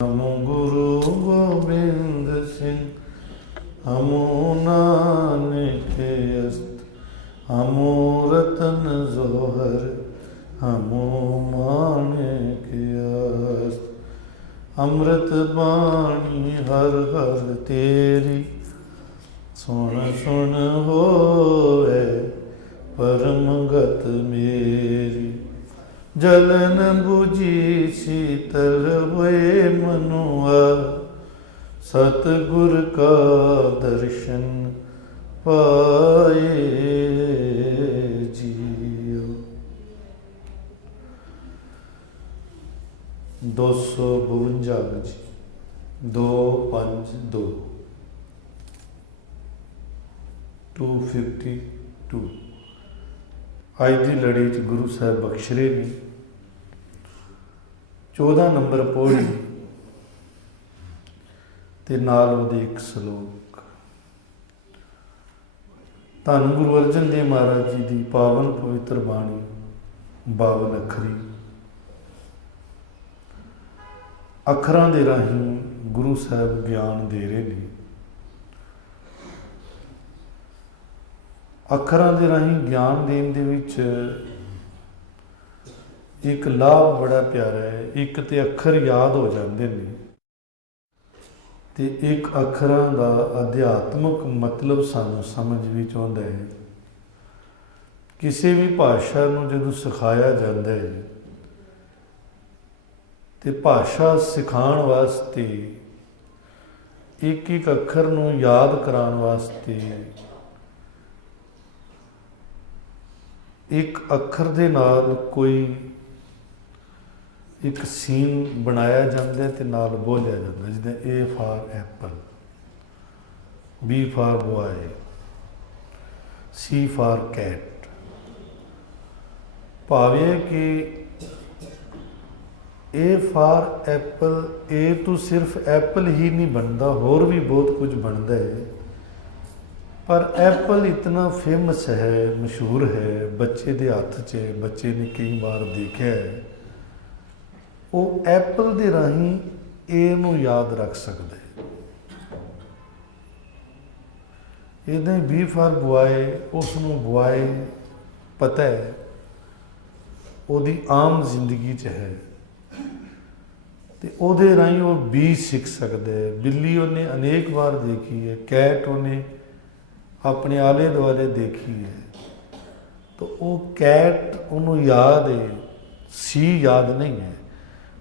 हमो गुरु गोबिंद सिंह हमो नानक अस्त हमो रतन जोहर हमो माणिक अस्त। अमृत बाणी हर हर तेरी सुन सुन होवे परम गत मेरी। जलन बुझी शीतल हुए मनुआ सतगुर का दर्शन पाए जियो। 252 जी 252 252 अज की लड़ी च गुरु साहब बख्शरे ने 14 नंबर पौड़ी ते नाल उहदे एक सलोक। धन गुरु अर्जन देव महाराज जी की पावन पवित्र बाणी 52 अखरी अखरां दे राहीं गुरु साहब ज्ञान दे रहे हैं। अखरां दे राहीं ज्ञान देण दे विच एक लाभ बड़ा प्यारा है। एक तो अखर याद हो जाते हैं ते एक अखरां दा अध्यात्मक मतलब सानू समझ विच आउंदा है। किसी भी भाषा नूं जदों सिखाया जाता है तो भाषा सिखाण वास्ते एक एक अखर नूं याद कराउण वास्ते एक अखर दे नाल कोई एक सीन बनाया जाता है तो नाल बोलिया जाता है। जिद्दां A for apple, B for boy, C for cat. भावे कि ए फॉर एप्पल ए तो सिर्फ एप्पल ही नहीं बनता, होर भी बहुत कुछ बनता है। पर एप्पल इतना फेमस है, मशहूर है, बच्चे के हथ च बच्चे ने कई बार देखा है, वो एप्पल के राही ए नूं याद रख सकता है। इदां बी फॉर बॉय, उसनूं बॉय पता है, उहदी आम जिंदगी च है तो उहदे राही वो बी सीख सकता है। बिल्ली उन्हें अनेक बार देखी है, कैट उन्हें अपने आले दुआले देखी है, तो वो कैट उन्होंने याद है, सी याद नहीं है,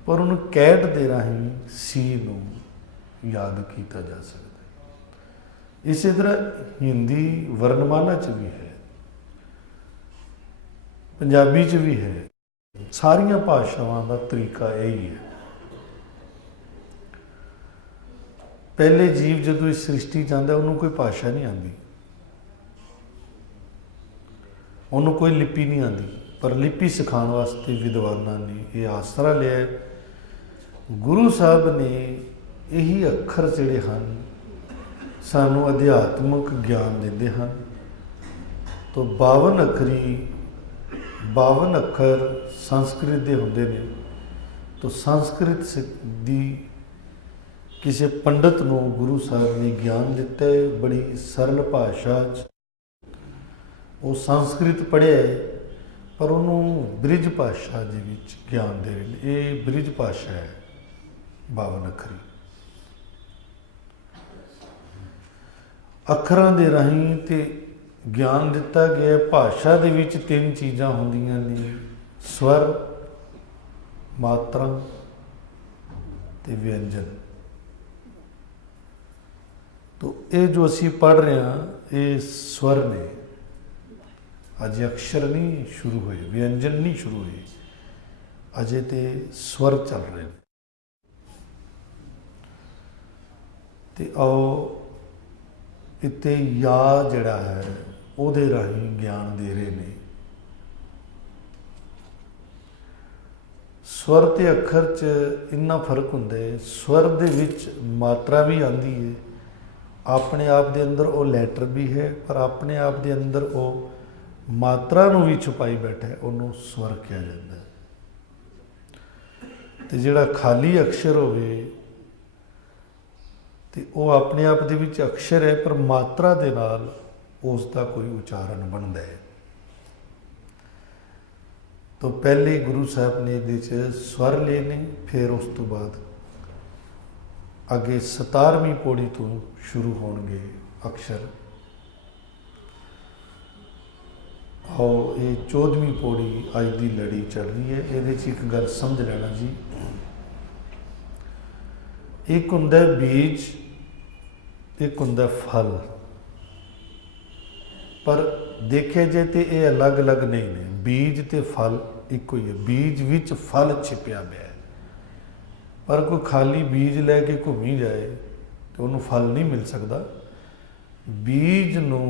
पर उन्होंने कैट दे राही सी नूं याद किया जा सकता है। इसी तरह हिंदी वर्णमाला च भी है, पंजाबी च भी है, सारिया भाषावां का तरीका यही है। पहले जीव जदों इस सृष्टि च आंदा उन्होंने कोई भाषा नहीं आती, उन्होंने कोई लिपि नहीं आती, पर लिपि सिखाने वास्ते विद्वानों ने यह आसरा लिया। गुरु साहब ने यही अखर जिहड़े हैं सानू अध्यात्मक ज्ञान देते हैं। तो 52 अखरी 52 अखर संस्कृत के होंदे ने। तो संस्कृत दी किसी पंडित नूं गुरु साहब ने ज्ञान दिता है बड़ी सरल भाषा च। वो संस्कृत पढ़िया है पर उन्होंने ब्रिज भाषा दे विच ज्ञान दे रहे हैं। ये ब्रिज भाषा है 52 अखरी। अखरां दे राहीं ते ज्ञान दिता गया। भाषा दे विच 3 चीज़ां होंदियां ने, स्वर, मात्रा ते व्यंजन। तो ये जो असी पढ़ रहे हैं ये स्वर ने, अजे अक्षर नहीं शुरू हुए, व्यंजन नहीं शुरू हुए, अजे तो स्वर चल रहे हैं। तो आओ इत्ते या जड़ा है उहदे राही ज्ञान दे रहे हैं। स्वर ते अखर च इन्ना फर्क हुंदा है। स्वर दे विच मात्रा भी आती है, अपने आप दे अंदर वो लैटर भी है, पर अपने आप दे अंदर वो मात्रा नूं भी छुपाई बैठा है, उन्होंने स्वर कहा जाता है। तो जिहड़ा खाली अक्षर होवे तो वो अपने आप दे विच अक्षर है, पर मात्रा दे नाल उसका कोई उच्चारण बनता है। तो पहले गुरु साहब ने ये स्वर लेने, फिर उस तो बाद अगे 17वीं पौड़ी तो शुरू होंगे अक्षर। और ये 14वीं पौड़ी अज की लड़ी चल रही है। ये एक गल समझ लेना जी, एक हुंदा बीज, एक हुंदा फल, पर देखे जाए तो ये अलग अलग नहीं ने। बीज तो फल एक ही है, बीज विच फल छिपया हुआ है। पर कोई खाली बीज लैके घूमी जाए तो उन्होंने फल नहीं मिल सकता। बीज नू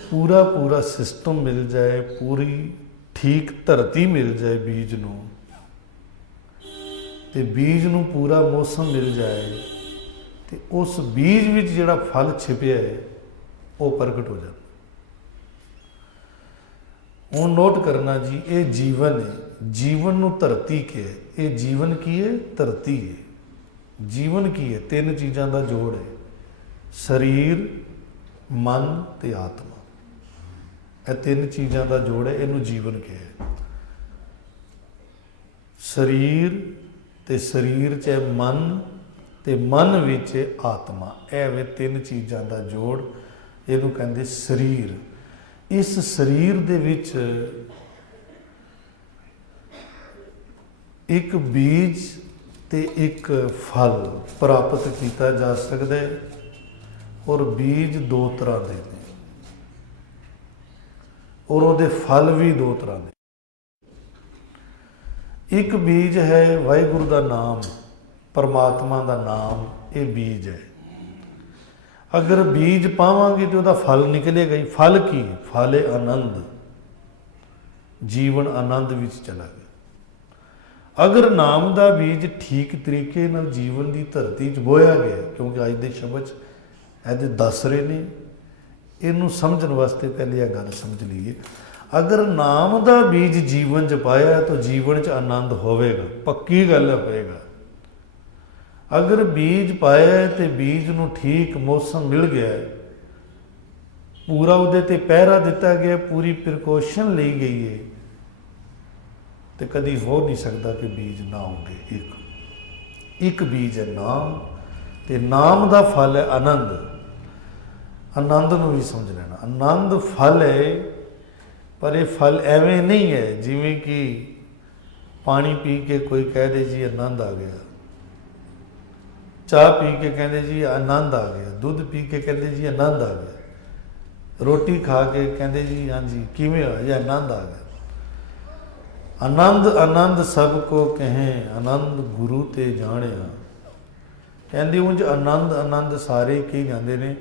पूरा पूरा सिस्टम मिल जाए, पूरी ठीक धरती मिल जाए बीज नू, ते बीज नू पूरा मौसम मिल जाए, तो उस बीज विच जिहड़ा फल छिपया है वो प्रगट हो जाता। हूँ नोट करना जी, ये जीवन है, जीवन नू धरती के है। ये जीवन की है, धरती है। जीवन की है, तीन चीज़ों का जोड़ है, शरीर, मन ते आत्मा। ये तीन चीज़ों का जोड़ है, इनू जीवन के है। शरीर ते शरीर च मन, ते मन विच आत्मा। ये तीन चीज़ों का जोड़, इनू कहते शरीर। इस शरीर दे विच एक बीज ते एक फल प्राप्त किया जा सकता है। और बीज दो तरह के हैं और वो फल भी दो तरह के। एक बीज है वाहिगुरु का नाम, परमात्मा का नाम, ये बीज है। अगर बीज पावांगे तो वह फल निकलेगा ही। फल की? फल है आनंद, जीवन आनंद विच चला गया। अगर नाम का बीज ठीक तरीके नाल जीवन की धरती च बोया गया, क्योंकि अज के शब्द ये दस रहे ने, इनू समझने वास्ते पहले यह गल समझ लीए। अगर नाम का बीज जीवन च पाया तो जीवन च आनंद होवेगा, पक्की गल होएगा। अगर बीज पाया है तो बीज नू ठीक मौसम मिल गया है, पूरा उहदे ते पहरा दिता गया, पूरी प्रिकॉशन ली गई है, तो कभी हो नहीं सकता कि बीज ना होंगे। एक बीज है नाम, तो नाम का फल है आनंद। आनंद नू भी समझ लेना, आनंद फल है, पर यह फल एवें नहीं है जिमें कि पानी पी के कोई कह दे जी आनंद आ गया, चाह पी के कहते जी आनंद आ गया, दुध पी के कहते जी आनंद आ गया, रोटी खा के कहते जी हाँ जी किमें हो जी आनंद आ गया। आनंद आनंद सबको कहें, आनंद गुरु ते जानिया। कहते उंज आनंद आनंद सारे कही जाते हैं।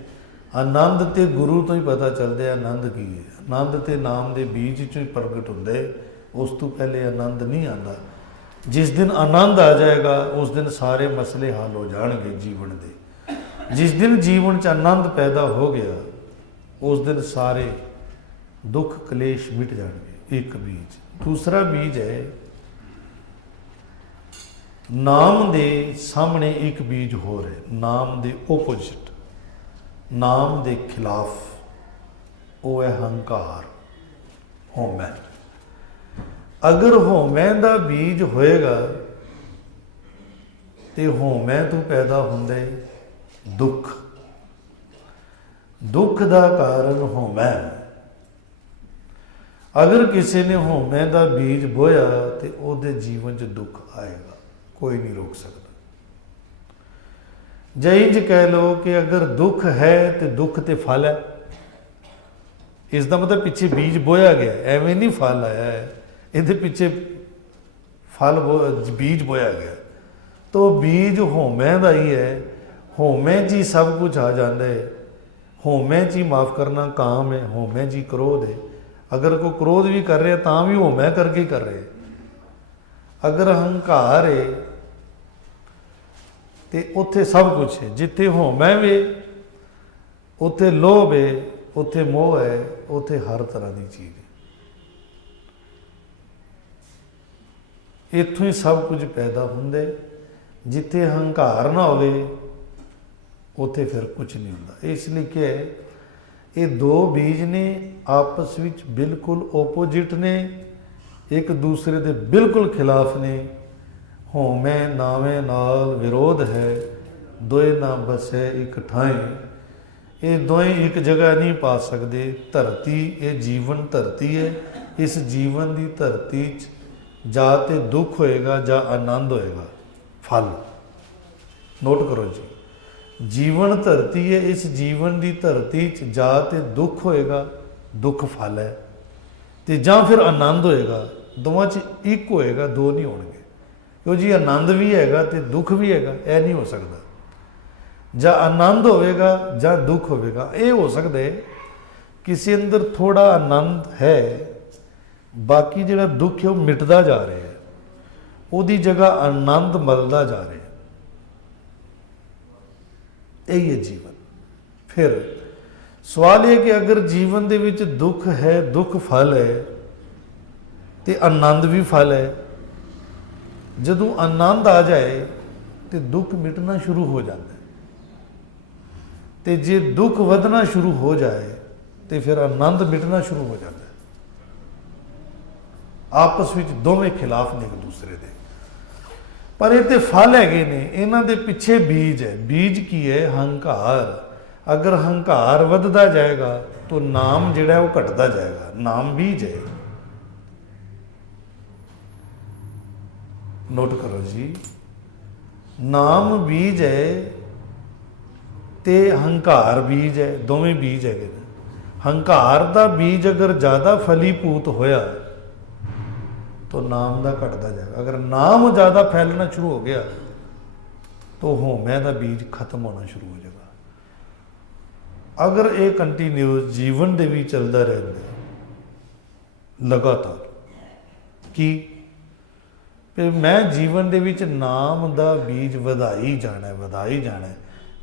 आनंद ते गुरु तो ही पता चलता है आनंद की है। आनंद ते नाम के बीज चो ही प्रगट होंदा है, उस तो पहले आनंद नहीं आता। जिस दिन आनंद आ जाएगा उस दिन सारे मसले हल हो जाएंगे जीवन के। जिस दिन जीवन च आनंद पैदा हो गया उस दिन सारे दुख कलेश मिट जाएंगे। एक बीज। दूसरा बीज है नाम दे सामने एक बीज हो रहे, नाम दे ओपोजिट, नाम दे खिलाफ, वो है हंकार, होमै। अगर होमै का बीज होएगा तो होमै तो पैदा होंदे दुख, दुख का कारण होमै। अगर किसी ने होमै का बीज बोया तो उसके जीवन च दुख आएगा, कोई नहीं रोक सकता। जैज कह लो कि अगर दुख है तो दुख तो फल है, इसका मतलब पिछे बीज बोया गया, एवं नहीं फल आया है, ये पिछे फल बीज बोया गया। तो बीज होमै का ही है, होमै च ही सब कुछ आ जाता है। होमै च ही माफ़ करना काम है, होमै च ही क्रोध है। अगर कोई क्रोध भी कर रहे तो भी होमै करके ही कर रहे। अगर अहंकार है तो उत्थे सब कुछ है, जिथे होमै वे उत्थे लोभ है, उत्थे मोह है, उत्थे हर तरह की चीज़ है। इत्थों ही सब कुछ पैदा होंदे। जिथे हंकार ना होवे उत्थे फिर कुछ नहीं होंदा। इसलिए क्या है, ये दो बीज ने आपस विच बिल्कुल ओपोजिट ने, एक दूसरे के बिल्कुल खिलाफ ने। होमै नावे नाल विरोध है, दोए ना बसै एक ठाएं। ये दोए एक जगह नहीं पा सकते। धरती, ये जीवन धरती है, इस जीवन की धरती च जा तो दुख होएगा जा आनंद होएगा। फल नोट करो जी, जीवन धरती है, इस जीवन की धरती च जा तो दुख होएगा, दुख फल है, तो जां फिर आनंद होएगा। दोवां च एक होएगा, दो नहीं होणगे। क्यों जी, आनंद भी हैगा तो दुख भी हैगा, यह नहीं हो सकता। ਜਾਂ आनंद होवेगा ਜਾਂ दुख होवेगा। ये हो सकता है किसी अंदर थोड़ा आनंद है, बाकी जो दुख है वो मिटता जा रहा है, उसकी जगह आनंद मिलता जा रहा है। यही है जीवन। फिर सवाल ये कि अगर जीवन दे विच दुख है, दुख फल है, तो आनंद भी फल है। जदों आनंद आ जाए तो दुख मिटना शुरू हो जाता है, तो जे दुख वधना शुरू हो जाए तो फिर आनंद मिटना शुरू हो जाता है। आपस में दोवें खिलाफ ने एक दूसरे के, पर ये तो फल है ने, इन्हों के पिछे बीज है। बीज की है? हंकार। अगर हंकार वधदा जाएगा तो नाम जिहड़ा है वो घटदा जाएगा। नाम बीज है। नोट करो जी, नाम बीज है ते हंकार बीज है, दोवें बीज है। हंकार का बीज अगर ज़्यादा फलीभूत होया तो नाम का घटता जाएगा। अगर नाम ज़्यादा फैलना शुरू हो गया तो होमै का बीज खत्म होना शुरू हो जाएगा। अगर ये कंटीन्यूस जीवन दे भी चलता रहता लगातार कि फिर मैं जीवन दे विच नाम का बीज वधाई जाना है, वधाई जाना है।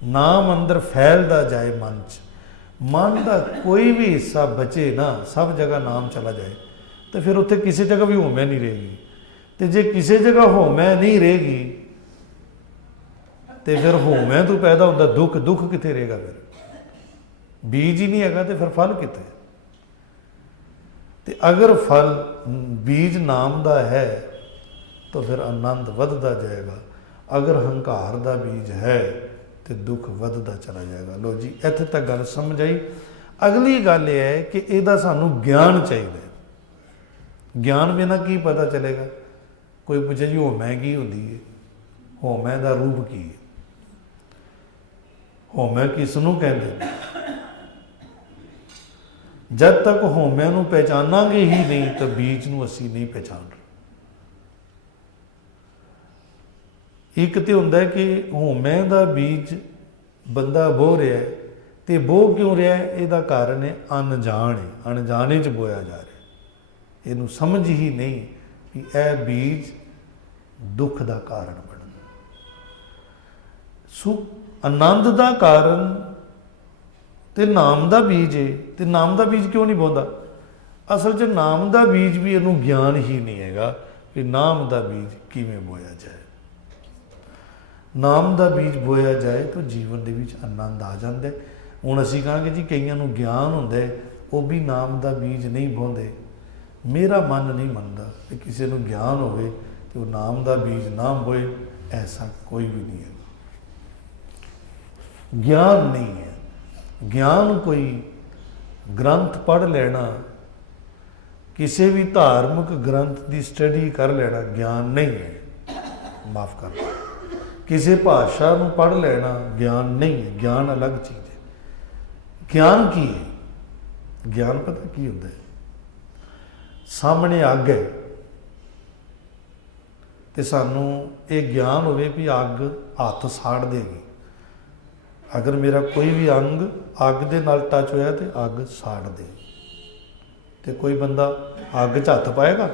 नाम अंदर फैलता जाए मन च, मन का कोई भी हिस्सा बचे ना, सब जगह नाम चला जाए, तो फिर उत्थे किसी जगह भी होमै नहीं रहेगी। तो जे किसी जगह होमै नहीं रहेगी तो फिर होमै तो पैदा होता दुख, दुख कित्थे रहेगा? फिर बीज ही नहीं हैगा तो फिर फल कित्थे? तो अगर फल बीज नाम का है तो फिर आनंद वधदा जाएगा। अगर हंकार का बीज है तो दुख वधदा चला जाएगा। लो जी, इत्थे तक गल समझ आई। अगली गल यह है कि इहदा सानू ज्ञान चाहिए। ज्ञान बिना की पता चलेगा? कोई पूछे जी होमै की होंदी है, होमै का रूप की है, होमै किसनूं कहंदे? जब तक होमै नूं पहचानांगे ही नहीं तो बीज नूं असीं नहीं पहचान रहे। एक तो होंदा है कि होमै का बीज बंदा बोह रहा है, तो बोह क्यों रहा है? इसका कारण है अनजान है, अनजाने च बोया जा रहा है। इनू समझ ही नहीं कि यह बीज दुख का कारण बनना। सुख आनंद का कारण तो नाम का बीज है, तो नाम का बीज क्यों नहीं बोंदा? असल च नाम का बीज भी इनू ज्ञान ही नहीं हैगा कि नाम का बीज किवें बोया जाए। नाम का बीज बोया जाए तो जीवन के विच आनंद आ जाता है। हुण असीं कहांगे जी कईयां नूं ज्ञान हुंदा है, वो भी नाम का बीज नहीं बोंदे। मेरा मन नहीं मनता कि किसी नूं ज्ञान होवे तो वो नाम का बीज ना बोए, ऐसा कोई भी नहीं है। ज्ञान नहीं है। ज्ञान कोई ग्रंथ पढ़ लेना, किसी भी धार्मिक ग्रंथ की स्टडी कर लेना ज्ञान नहीं है। माफ़ करना, किसी भाषा को पढ़ लेना ज्ञान नहीं है। ज्ञान अलग चीज़ है। ज्ञान की है? ज्ञान पता की होता है? सामने अग है तो सानू ये ज्ञान होवे भी अग हथ साड़ देगी। अगर मेरा कोई भी अंग अग दे नाल टच होया तो अग साड़ दे, तो कोई बंदा अग च हथ पाएगा?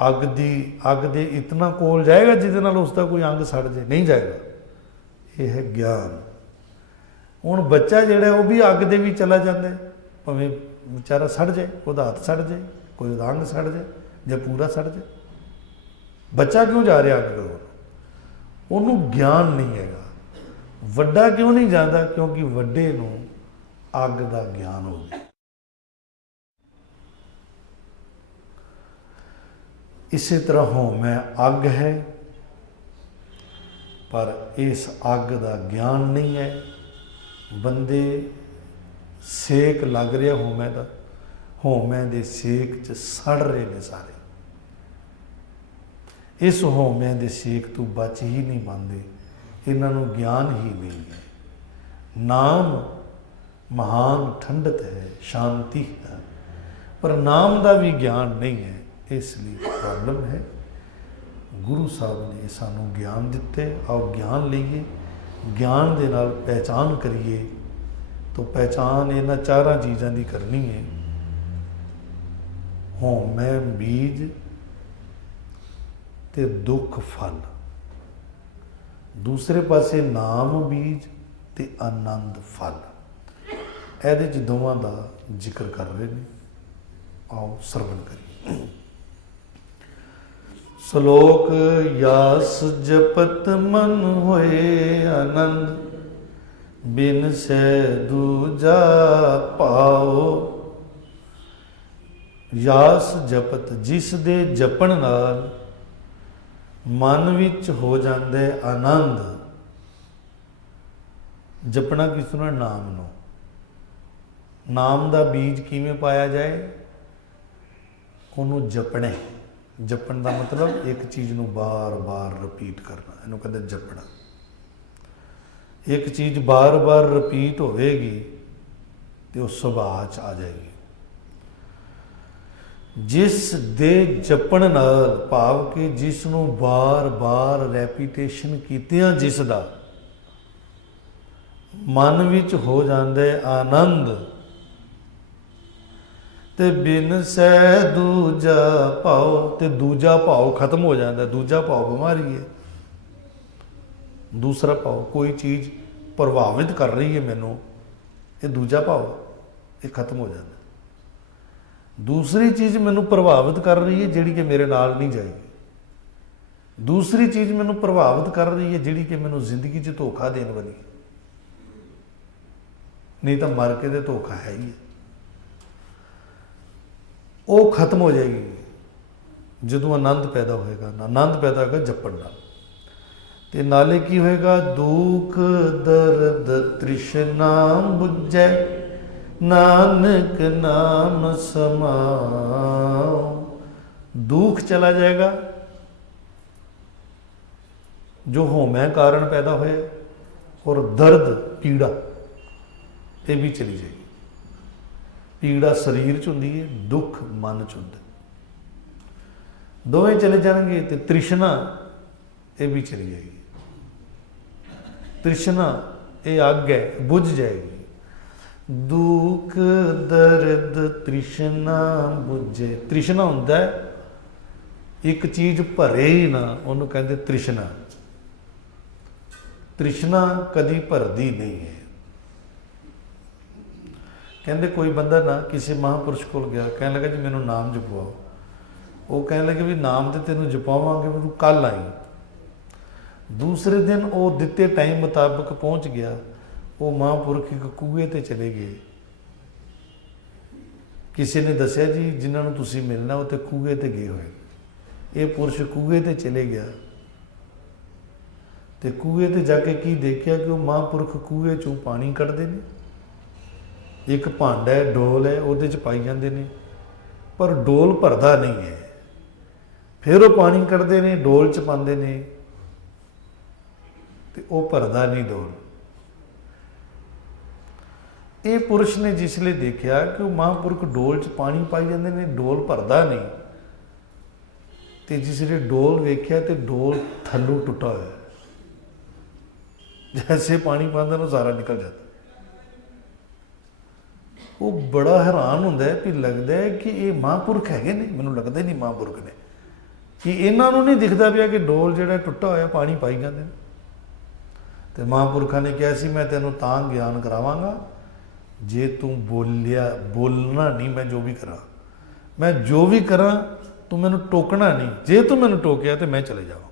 अग दे इतना कोल जाएगा जिहदे नाल उसका कोई अंग सड़ जाए? नहीं जाएगा। यह है ज्ञान। हुण बच्चा जिहड़ा वो भी अग दे भी चला जाता है, भावें बेचारा सड़ जाए, उसका हथ सड़ जाए, कोई उसका अंग सड़ जाए, या पूरा सड़ जाए। ਬੱਚਾ ਕਿਉਂ ਜਾ ਰਿਹਾ ਅੱਗ ਕਰੋ? ਉਹਨੂੰ ਗਿਆਨ ਨਹੀਂ ਹੈਗਾ। ਵੱਡਾ ਕਿਉਂ ਨਹੀਂ ਜਾਂਦਾ? ਕਿਉਂਕਿ ਵੱਡੇ ਨੂੰ ਅੱਗ ਦਾ ਗਿਆਨ ਹੋ ਗਿਆ। ਇਸੇ ਤਰ੍ਹਾਂ ਹਉਮੈ ਅੱਗ ਹੈ, ਪਰ ਇਸ ਅੱਗ ਦਾ ਗਿਆਨ ਨਹੀਂ ਹੈ। ਬੰਦੇ ਸੇਕ ਲੱਗ ਰਿਹਾ ਹਉਮੈ ਦਾ, ਹਉਮੈ ਦੇ ਸੇਕ 'ਚ ਸੜ ਰਹੇ ਨੇ ਸਾਰੇ। ਇਸ ਹਉਮੈ ਦੇ ਸੇਕ ਤੋਂ ਬਚ ਹੀ ਨਹੀਂ ਪਾਉਂਦੇ, ਇਹਨਾਂ ਨੂੰ ਗਿਆਨ ਹੀ ਨਹੀਂ ਹੈ। ਨਾਮ ਮਹਾਨ ਠੰਡਤ ਹੈ, ਸ਼ਾਂਤੀ ਹੈ, ਪਰ ਨਾਮ ਦਾ ਵੀ ਗਿਆਨ ਨਹੀਂ ਹੈ। ਇਸ ਲਈ ਪ੍ਰੋਬਲਮ ਹੈ। ਗੁਰੂ ਸਾਹਿਬ ਨੇ ਸਾਨੂੰ ਗਿਆਨ ਦਿੱਤੇ, ਆਓ ਗਿਆਨ ਲਈਏ, ਗਿਆਨ ਦੇ ਨਾਲ ਪਹਿਚਾਨ ਕਰੀਏ। ਤਾਂ ਪਹਿਚਾਨ ਇਹਨਾਂ ਚਾਰਾਂ ਚੀਜ਼ਾਂ ਦੀ ਕਰਨੀ ਹੈ। ਹਉਮੈ ਬੀਜ ਤੇ ਦੁੱਖ ਫਲ, ਦੂਸਰੇ ਪਾਸੇ ਨਾਮ ਬੀਜ ਤੇ ਆਨੰਦ ਫਲ। ਇਹਦੇ 'ਚ ਦੋਵਾਂ ਦਾ ਜ਼ਿਕਰ ਕਰ ਰਹੇ ਨੇ। ਆਓ ਸਰਵਣ ਕਰੀਏ। ਸ਼ਲੋਕ ਯਾਸ ਜਪਤ ਮਨ ਹੋਏ ਆਨੰਦ, ਬਿਨ ਸੈ ਦੂਜਾ ਪਾਓ। ਯਾਸ ਜਪਤ, ਜਿਸ ਦੇ ਜਪਣ ਨਾਲ ਮਨ ਵਿੱਚ ਹੋ ਜਾਂਦਾ ਆਨੰਦ। ਜਪਣਾ ਕਿਸ ਨੂੰ? ਨਾਮ ਨੂੰ। ਨਾਮ ਦਾ ਬੀਜ ਕਿਵੇਂ ਪਾਇਆ ਜਾਏ? ਉਹਨੂੰ ਜਪਣਾ। ਜਪਣ ਦਾ ਮਤਲਬ ਇੱਕ ਚੀਜ਼ ਨੂੰ ਬਾਰ-ਬਾਰ ਰਿਪੀਟ ਕਰਨਾ, ਇਹਨੂੰ ਕਹਿੰਦੇ ਜਪਣਾ। ਇੱਕ ਚੀਜ਼ ਬਾਰ-ਬਾਰ ਰਿਪੀਟ ਹੋਵੇਗੀ ਤੇ ਉਹ ਸੁਭਾਅ 'ਚ ਆ ਜਾਏਗੀ। ਜਿਸ ਦੇ ਜਪਣ ਨਾਲ, ਭਾਵ ਕਿ ਜਿਸ ਨੂੰ ਬਾਰ-ਬਾਰ ਰੈਪੀਟੇਸ਼ਨ ਕੀਤਿਆਂ ਜਿਸ ਦਾ ਮਨ ਵਿੱਚ ਹੋ ਜਾਂਦਾ ਆਨੰਦ, ਤੇ ਬਿਨ ਸੈ ਦੂਜਾ ਭਾਉ, ਤੇ ਦੂਜਾ ਭਾਉ ਖਤਮ ਹੋ ਜਾਂਦਾ। ਦੂਜਾ ਭਾਉ ਬਿਮਾਰੀ ਹੈ। ਦੂਸਰਾ ਭਾਉ, ਕੋਈ ਚੀਜ਼ ਪ੍ਰਭਾਵਿਤ ਕਰ ਰਹੀ ਹੈ ਮੈਨੂੰ, ਇਹ ਦੂਜਾ ਭਾਉ, ਇਹ ਖਤਮ ਹੋ ਜਾਂਦਾ। ਦੂਸਰੀ ਚੀਜ਼ ਮੈਨੂੰ ਪ੍ਰਭਾਵਿਤ ਕਰ ਰਹੀ ਹੈ ਜਿਹੜੀ ਕਿ ਮੇਰੇ ਨਾਲ ਨਹੀਂ ਜਾਏਗੀ। ਦੂਸਰੀ ਚੀਜ਼ ਮੈਨੂੰ ਪ੍ਰਭਾਵਿਤ ਕਰ ਰਹੀ ਹੈ ਜਿਹੜੀ ਕਿ ਮੈਨੂੰ ਜ਼ਿੰਦਗੀ 'ਚ ਧੋਖਾ ਦੇਣ ਵਾਲੀ ਹੈ। ਨਹੀਂ ਤਾਂ ਮਰ ਕੇ ਤੇ ਧੋਖਾ ਹੈ ਹੀ ਹੈ। ਉਹ ਖਤਮ ਹੋ ਜਾਏਗੀ ਜਦੋਂ ਆਨੰਦ ਪੈਦਾ ਹੋਏਗਾ। ਆਨੰਦ ਪੈਦਾ ਹੋਏਗਾ ਜਪਣ ਨਾਲ। ਤੇ ਨਾਲੇ ਕੀ ਹੋਏਗਾ? ਦੁੱਖ ਦਰਦ ਤ੍ਰਿਸ਼ਨਾ ਬੁਝੈ, ਨਾਨਕ ਨਾਮ ਸਮਾਉ। ਦੁੱਖ ਚਲਾ ਜਾਏਗਾ ਜੋ ਹਉਮੈ ਕਾਰਨ ਪੈਦਾ ਹੋਇਆ, ਔਰ ਦਰਦ, ਪੀੜਾ, ਇਹ ਵੀ ਚਲੀ ਜਾਏਗੀ। ਪੀੜਾ ਸਰੀਰ 'ਚ ਹੁੰਦੀ ਹੈ, ਦੁੱਖ ਮਨ 'ਚ ਹੁੰਦਾ। ਦੋਵੇਂ ਚਲੇ ਜਾਣਗੇ। ਤੇ ਤ੍ਰਿਸ਼ਨਾ, ਇਹ ਵੀ ਚਲੀ ਜਾਏਗੀ। ਤ੍ਰਿਸ਼ਨਾ ਇਹ ਅੱਗ ਹੈ, ਬੁਝ ਜਾਏਗੀ। ਦੁੱਖ ਦਰਦ ਤ੍ਰਿਸ਼ਨਾ ਬੁਝੇ। ਤ੍ਰਿਸ਼ਨਾ ਹੁੰਦਾ ਹੈ ਇੱਕ ਚੀਜ਼ ਭਰੇ ਹੀ ਨਾ, ਉਹਨੂੰ ਕਹਿੰਦੇ ਤ੍ਰਿਸ਼ਨਾ। ਤ੍ਰਿਸ਼ਨਾ ਕਦੀ ਭਰਦੀ ਨਹੀਂ ਹੈ। ਕਹਿੰਦੇ ਕੋਈ ਬੰਦਾ ਨਾ ਕਿਸੇ ਮਹਾਂਪੁਰਸ਼ ਕੋਲ ਗਿਆ, ਕਹਿਣ ਲੱਗਾ ਜੀ ਮੈਨੂੰ ਨਾਮ ਜਪਵਾਓ। ਉਹ ਕਹਿਣ ਲੱਗੇ ਵੀ ਨਾਮ ਤੇ ਤੈਨੂੰ ਜਪਾਵਾਂਗੇ, ਤੂੰ ਕੱਲ ਆਈ। ਦੂਸਰੇ ਦਿਨ ਉਹ ਦਿੱਤੇ ਟਾਈਮ ਮੁਤਾਬਕ ਪਹੁੰਚ ਗਿਆ। ਉਹ ਮਹਾਂਪੁਰਖ ਇੱਕ ਕੂਏ ਤੇ ਚਲੇ ਗਏ। ਕਿਸੇ ਨੇ ਦੱਸਿਆ ਜੀ ਜਿਨ੍ਹਾਂ ਨੂੰ ਤੁਸੀਂ ਮਿਲਣਾ ਉਹ ਤੇ ਕੂਏ ਤੇ ਗਏ ਹੋਏ। ਇਹ ਪੁਰਸ਼ ਕੂਏ ਤੇ ਚਲੇ ਗਿਆ ਤੇ ਕੂਏ ਤੇ ਜਾ ਕੇ ਕੀ ਦੇਖਿਆ ਕਿ ਉਹ ਮਹਾਂਪੁਰਖ ਕੂਏ 'ਚੋਂ ਪਾਣੀ ਕੱਢਦੇ ਨੇ। ਇੱਕ ਭਾਂਡਾ ਹੈ, ਡੋਲ ਹੈ, ਉਹਦੇ 'ਚ ਪਾਈ ਜਾਂਦੇ ਨੇ, ਪਰ ਡੋਲ ਭਰਦਾ ਨਹੀਂ ਹੈ। ਫਿਰ ਉਹ ਪਾਣੀ ਕੱਢਦੇ ਨੇ, ਡੋਲ 'ਚ ਪਾਉਂਦੇ ਨੇ ਤੇ ਉਹ ਭਰਦਾ ਨਹੀਂ ਡੋਲ। ਇਹ ਪੁਰਸ਼ ਨੇ ਜਿਸਲੇ ਦੇਖਿਆ ਕਿ ਉਹ ਮਹਾਂਪੁਰਖ ਡੋਲ 'ਚ ਪਾਣੀ ਪਾਈ ਜਾਂਦੇ ਨੇ, ਡੋਲ ਭਰਦਾ ਨਹੀਂ, ਤੇ ਜਿਸਲੇ ਡੋਲ ਵੇਖਿਆ ਤੇ ਡੋਲ ਥੱਲੋਂ ਟੁੱਟਾ ਹੋਇਆ, ਜੈਸੇ ਪਾਣੀ ਪਾਉਂਦੇ ਨੂੰ ਸਾਰਾ ਨਿਕਲ ਜਾਂਦਾ। ਉਹ ਬੜਾ ਹੈਰਾਨ ਹੁੰਦਾ ਹੈ ਕਿ ਲੱਗਦਾ ਹੈ ਕਿ ਇਹ ਮਹਾਂਪੁਰਖ ਹੈਗੇ ਨੇ। ਮੈਨੂੰ ਲੱਗਦਾ ਨਹੀਂ ਮਹਾਂਪੁਰਖ ਨੇ, ਕਿ ਇਹਨਾਂ ਨੂੰ ਨਹੀਂ ਦਿਖਦਾ ਪਿਆ ਕਿ ਡੋਲ ਜਿਹੜਾ ਟੁੱਟਾ ਹੋਇਆ ਪਾਣੀ ਪਾਈ ਜਾਂਦੇ ਨੇ। ਤੇ ਮਹਾਂਪੁਰਖਾਂ ਨੇ ਕਿਹਾ ਸੀ ਮੈਂ ਤੈਨੂੰ ਤਾਂ ਗਿਆਨ ਕਰਾਵਾਂਗਾ ਜੇ ਤੂੰ ਬੋਲਣਾ ਨਹੀਂ। ਮੈਂ ਜੋ ਵੀ ਕਰਾਂ तू मैनू टोकना नहीं, जे तू मैनू टोकिया तो मैं चले जावा,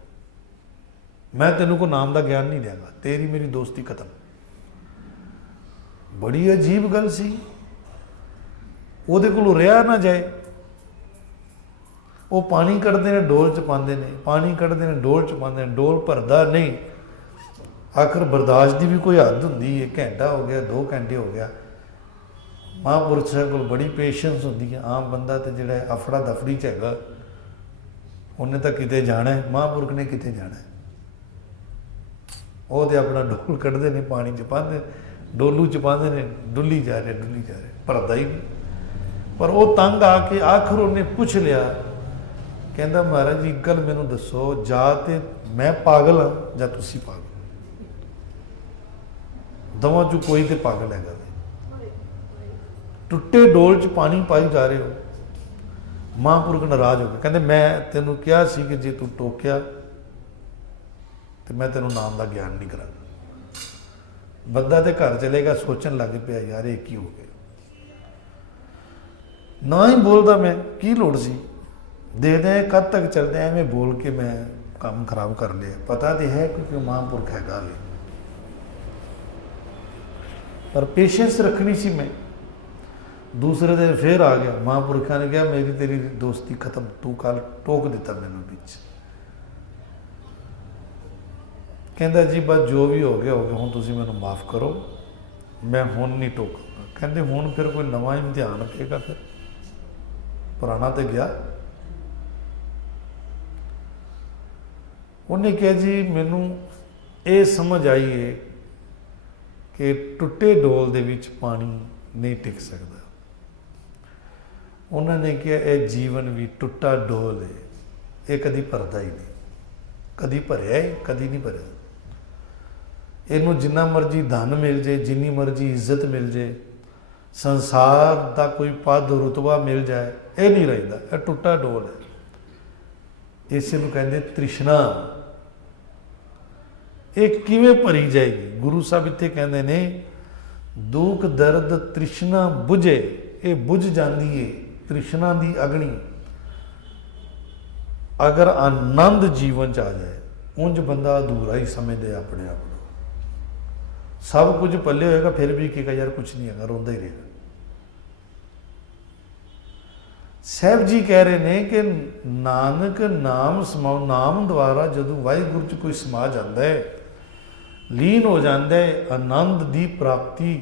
मैं तेनों को नाम का ज्ञान नहीं देंगा, तेरी मेरी दोस्ती खत्म। बड़ी अजीब गल सी, ਉਹਦੇ ਕੋਲੋਂ ਰਿਹਾ ना जाए। वो पानी कढ़ते हैं डोल च पाते हैं, पानी कढ़ते हैं डोल च पाते हैं, डोल भरदा नहीं। आखिर बर्दाश्त की भी कोई हद होंगी है, घंटा हो गया 2 घंटे हो गया। महापुरुषों को बड़ी पेशेंस होंगी है, आम बंदा तो जो अफड़ा दफड़ी च हैगा उन्हें तो किते जाना है, महापुरुष ने किते जाना है। वो तो अपना डोल कढ़ते हैं, पानी च पाते, डोलू च पाते हैं, डुली जा रहे डुली जा रहे, भरदा ही नहीं। पर वो तंग आके आखिर उन्हें पूछ लिया, कहता महाराज जी गल मैनू दसो, जा तो मैं पागल हाँ या तुसी पागल, दोवां चों कोई तो पागल हैगा। टुट्टे डोल च पानी पाई जा रहे हो। महापुरुष नाराज हो गए, कहते मैं तेनों कहा सी कि जे तू टोकिया तो मैं तेनों नाम का ज्ञान नहीं करा। बंदा तो घर चलेगा सोचन लग पिया, यार ये की हो गया, ना ही बोलता मैं की लोड़ सी, देखते हैं कद तक चलते हैं, मैं बोल के मैं काम खराब कर लिया। पता तो है क्योंकि महापुरुष हैगा वे, पर पेशेंस रखनी सी मैं। दूसरे दिन फिर आ गया, महापुरुषों ने कहा मेरी तेरी दोस्ती खत्म, तू कल टोक दिता मैनू बीच। कहता जी बस जो भी हो गया हुण तुसीं मैनू माफ़ करो, मैं हुण नहीं टोकांगा। कहते हुण फिर कोई नवा इम्तिहान पेगा, फिर पुराना तो गया। उन्हें कहा जी मैनू ये समझ आई है कि टुट्टे डोल दे विच पानी नहीं टिक सकता। उन्होंने कहा यह जीवन भी टुट्टा डोल है, ये कभी भरदा ही नहीं, कभी भरिया है कभी नहीं भरिया। इनू जिन्ना मर्जी धन मिल जाए, जिन्नी मर्जी इज्जत मिल जाए, संसार का कोई पद रुतबा मिल जाए, ये नहीं रहिंदा, यह टुट्टा डोल है। इस नूं कहंदे तृष्णा। ये किवें भरी जाएगी? गुरु साहब इत्थे कहंदे ने दुख दर्द तृष्णा बुझे, ये बुझ जाती है तृष्णा की अग्नि। अगर आनंद जीवन च आ जाए, उंज बंदा अधूरा ही समझदे अपने आप को। सब कुछ पल्ले होएगा फिर भी कहेगा यार कुछ नहीं है, रोंदा ही रहेगा। साहब जी कह रहे हैं कि नानक नाम समाओ, नाम द्वारा जदों वाहिगुरू च कोई समा जाता है, लीन हो जाता है, आनंद की प्राप्ति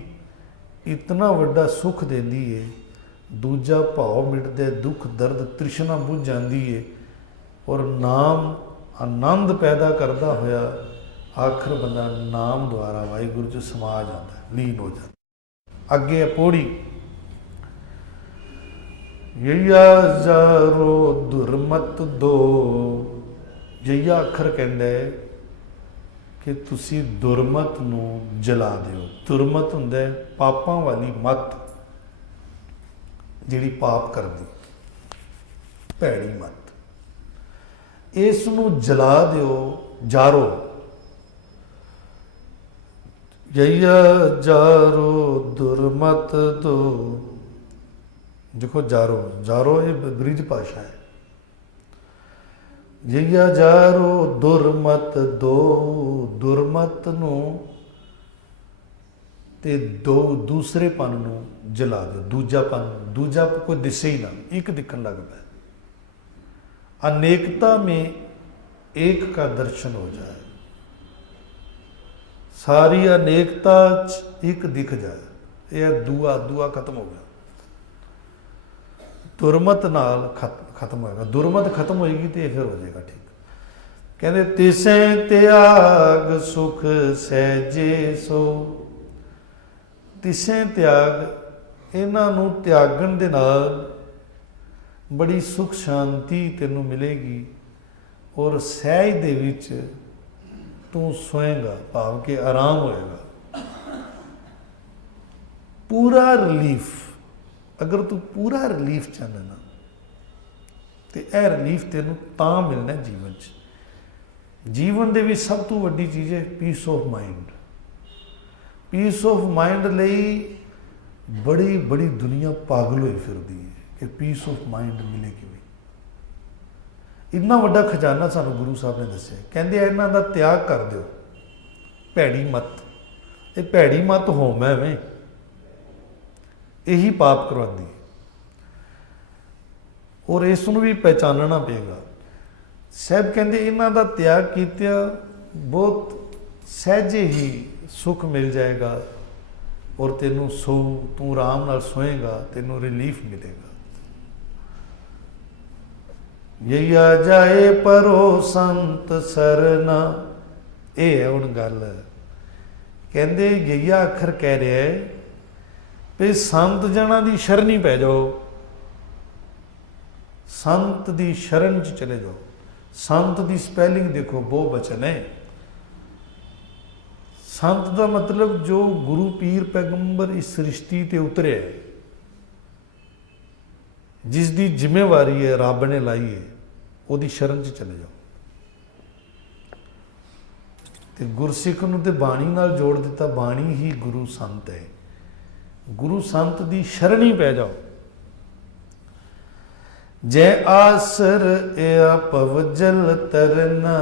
इतना वड्डा सुख देती है। दूजा भाव मिटदे, दुख दर्द तृष्णा बुझ जाती है, और नाम आनंद पैदा करता होया आखिर बंदा नाम द्वारा वाहिगुरू च समा जाता है, लीन हो जाता। अगे पौड़ी यया जारो दुर्मत दो। यया अखर कहता है कि तुसी दुर्मत नूं जला दिओ। दुर्मत हुंदा है पापां वाली मत, जिहड़ी पाप करदी, भैड़ी मत, इस नूं जला दिओ। जारो यया जारो दुर्मत दो। देखो जारो, जारो ये ब्रिज भाषा है। यया जारो दुर्मत दो, दुर्मत नूं ते दो दूसरेपन नूं जला दो। दूजापन, दूजा कोई दिसे ही ना, एक दिखन लग पाए। अनेकता में एक का दर्शन हो जाए, सारी अनेकता एक दिख जाए, यह दुआ दुआ खत्म हो गया। दुर्मत नाल खत्म होगा, दुर्मत खत्म होएगी तो फिर हो जाएगा ठीक। कहते तिसे त्याग सुख सहजे सो। तिसे त्याग, इन्हां नूं त्यागण दे नाल बड़ी सुख शांति तेनों मिलेगी, और सहज दे विच तू सोएगा, भाव के आराम होएगा, पूरा रिलीफ। अगर तू पूरा रिलीफ चाहना ना, तो यह रिलीफ तेनों तां मिलना जीवन च। जीवन दे विच सब तो वड्डी चीज़ है peace of mind. Peace of mind लई बड़ी बड़ी दुनिया पागल होई फिरदी है कि पीस ऑफ माइंड मिले किवें। ਇੰਨਾ ਵੱਡਾ ਖਜ਼ਾਨਾ ਸਾਨੂੰ ਗੁਰੂ ਸਾਹਿਬ ਨੇ ਦੱਸਿਆ। ਕਹਿੰਦੇ ਇਹਨਾਂ ਦਾ ਤਿਆਗ ਕਰ ਦਿਓ, ਭੈੜੀ ਮੱਤ। ਇਹ ਭੈੜੀ ਮੱਤ ਹੋਮ ਹੈ ਐਵੇਂ, ਇਹੀ ਪਾਪ ਕਰਵਾਉਂਦੀ ਹੈ। ਔਰ ਇਸ ਨੂੰ ਵੀ ਪਹਿਚਾਨਣਾ ਪਏਗਾ। ਸਾਹਿਬ ਕਹਿੰਦੇ ਇਹਨਾਂ ਦਾ ਤਿਆਗ ਕੀਤਿਆਂ ਬਹੁਤ ਸਹਿਜੇ ਹੀ ਸੁੱਖ ਮਿਲ ਜਾਏਗਾ, ਔਰ ਤੈਨੂੰ ਤੂੰ ਆਰਾਮ ਨਾਲ ਸੋਏਗਾ, ਤੈਨੂੰ ਰਿਲੀਫ ਮਿਲੇਗਾ। ਯਈਆ ਜਾਏ ਪਰੋ ਸੰਤ ਸਰਨਾ, ਇਹ ਹੈ ਹੁਣ ਗੱਲ। ਕਹਿੰਦੇ ਯਈਆ ਅੱਖਰ ਕਹਿ ਰਿਹਾ ਹੈ ਵੀ ਸੰਤ ਜਨਾਂ ਦੀ ਸ਼ਰਣੀ ਪੈ ਜਾਓ, ਸੰਤ ਦੀ ਸ਼ਰਨ 'ਚ ਚਲੇ ਜਾਓ। ਸੰਤ ਦੀ ਸਪੈਲਿੰਗ ਦੇਖੋ, ਬਹੁਵਚਨ ਹੈ। ਸੰਤ ਦਾ ਮਤਲਬ ਜੋ ਗੁਰੂ ਪੀਰ ਪੈਗੰਬਰ ਇਸ ਸ੍ਰਿਸ਼ਟੀ ਤੇ ਉਤਰਿਆ, ਜਿਸ ਦੀ ਜ਼ਿੰਮੇਵਾਰੀ ਹੈ ਰੱਬ ਨੇ ਲਾਈ ਹੈ, ਉਹਦੀ ਸ਼ਰਨ 'ਚ ਚਲੇ ਜਾਓ। ਤੇ ਗੁਰਸਿੱਖ ਨੂੰ ਤੇ ਬਾਣੀ ਨਾਲ ਜੋੜ ਦਿੱਤਾ। ਬਾਣੀ ਹੀ ਗੁਰੂ ਸੰਤ ਹੈ। ਗੁਰੂ ਸੰਤ ਦੀ ਸ਼ਰਣੀ ਪੈ ਜਾਓ। ਜੈ ਆਸਰ ਇਆ ਭਵਜਲ ਤਰਨਾ,